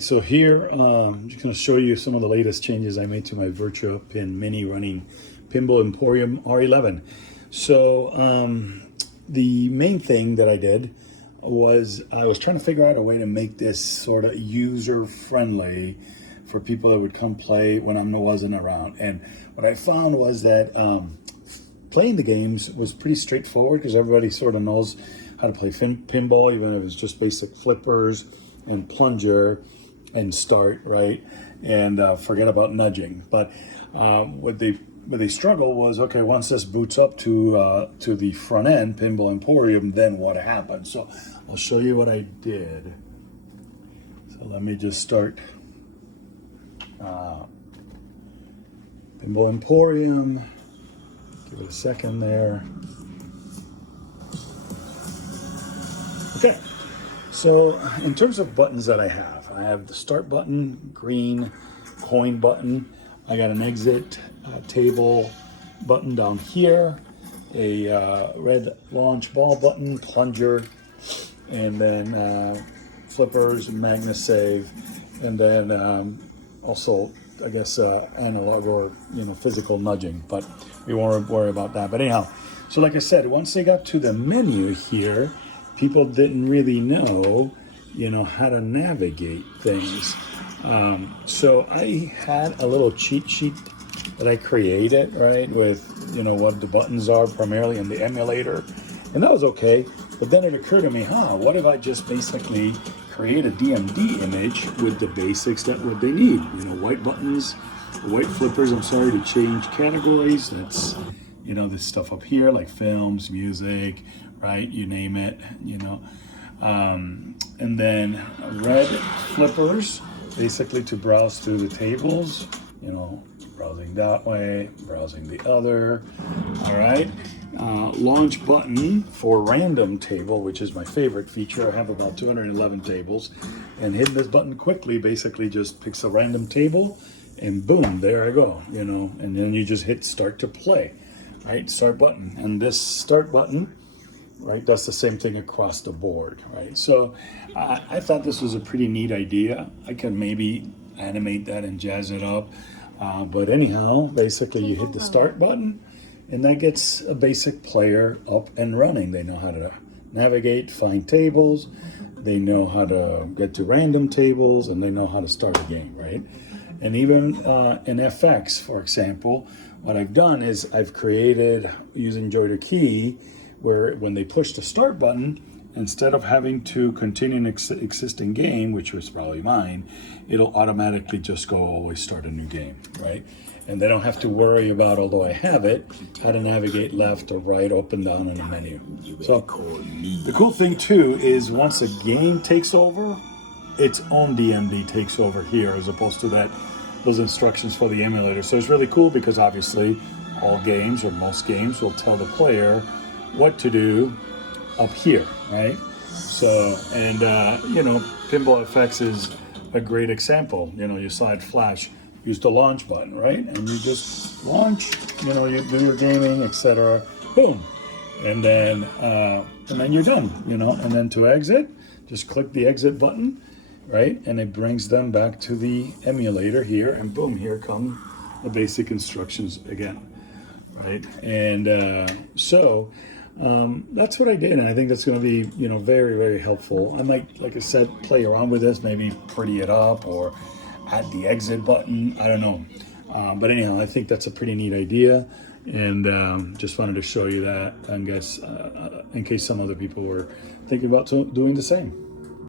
right, so here I'm just going to show you some of the latest changes I made to my Virtuapin mini running Pinball Emporium R11. So the main thing that I did was I was trying to figure out a way to make this sort of user-friendly for people that would come play when I wasn't around. And what I found was that playing the games was pretty straightforward because everybody sort of knows how to play pinball, even if it's just basic flippers and plunger and start, right? And forget about nudging. But what they struggle was, okay, once this boots up to the front end, Pinball Emporium, then what happens? So I'll show you what I did. So let me just start Pinball Emporium. Give it a second there. Okay, so in terms of buttons that I have the start button, green, coin button. I got an exit table button down here, a red launch ball button, plunger, and then flippers, magna save, and then also, I guess, analog or physical nudging, but we won't worry about that. But anyhow, so like I said, once they got to the menu here, people didn't really know, how to navigate things. So I had a little cheat sheet that I created, right, with, what the buttons are primarily in the emulator. And that was okay. But then it occurred to me, what if I just basically create a DMD image with the basics that what they need? White buttons, white flippers, to change categories. That's, this stuff up here, like films, music, right? You name it, and then red flippers, basically to browse through the tables, browsing that way, browsing the other, all right? Launch button for random table, which is my favorite feature. I have about 211 tables, and hitting this button quickly basically just picks a random table, and boom, there I go, and then you just hit start to play, right? Start button, and this start button, right, does the same thing across the board, right? So I thought this was a pretty neat idea. I can maybe animate that and jazz it up. But anyhow, basically you hit the start button and that gets a basic player up and running. They know how to navigate, find tables, they know how to get to random tables, and they know how to start a game, right? And even in FX, for example, what I've done is I've created, using Joy to Key, where when they push the start button, instead of having to continue an existing game, which was probably mine, it'll automatically just go always start a new game, right? And they don't have to worry about, although I have it, how to navigate left or right, up and down in the menu. So the cool thing too is once a game takes over, its own DMD takes over here, as opposed to those instructions for the emulator. So it's really cool because obviously all games or most games will tell the player what to do up here, right? So, and Pinball FX is a great example. You slide flash, use the launch button, right? And you just launch, you do your gaming, etc. Boom, and then you're done, and then to exit, just click the exit button, right? And it brings them back to the emulator here, and boom, here come the basic instructions again, right? And so that's what I did, and I think that's going to be, very, very helpful. I might, like I said, play around with this, maybe pretty it up or add the exit button. I don't know. But anyhow, I think that's a pretty neat idea, and just wanted to show you that, I guess, in case some other people were thinking about doing the same.